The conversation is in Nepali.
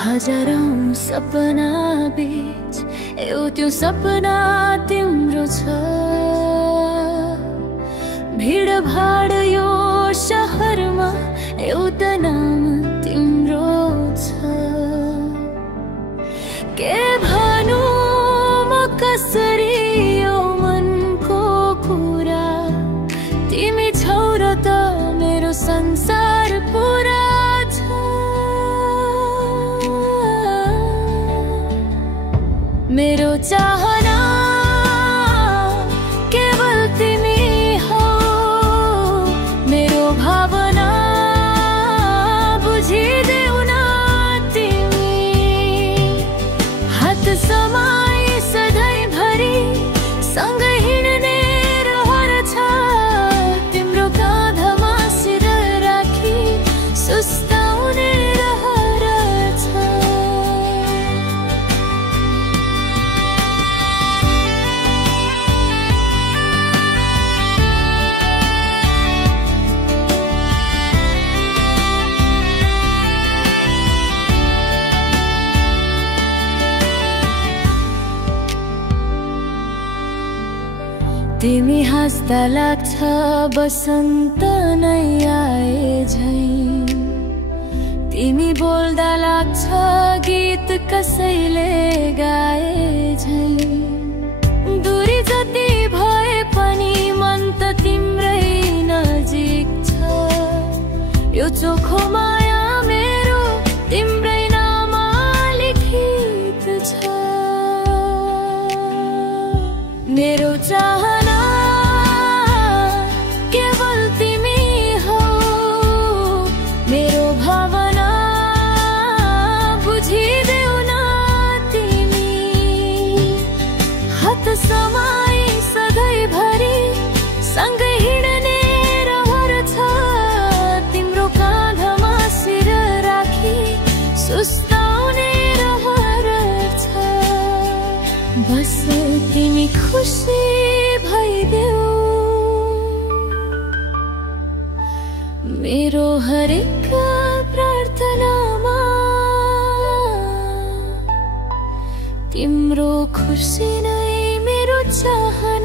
हजारौं सपना बीच एउटा सपना तिम्रो छ। भिडभाड यो शहरमा एउटा नाम तिम्रो छ। के भनु म कसरी यो मनको कुरा, तिमी छौ र त मेरो संसार पुरा छ। मेरो चाहना केवल तिमी हौ, मेरो भावना बुझिदेऊ न तिमी। हात समाई सधैँभरि सँगै हिँड्ने रहर छ, तिम्रो काँधमा सिर राखी सुस्ताउने रहर छ। तिमी हाँस्दा लाग्छ बसन्त नै आए झैं, तिमी बोल्दा लाग्छ गीत कसैले गाए झैं। दूरी जति भए पनि मन त तिम्रै नजिक छ। यो चोखो माया मेरो तिम्रै नाम लिखित छ। मेरो चाहना केवल तिमी हौ, मेरो भावना बुझिदेऊ न तिमी। हात समाई सधैँभरि सँगै हिँड्ने रहर छ, तिम्रो काँधमा सिर राखी सुस्ताउने रहर छ। बस तिमी खुसी भइदेऊ, मेरो हरेक प्रार्थनामा तिम्रो खुसी नै मेरो चाहना।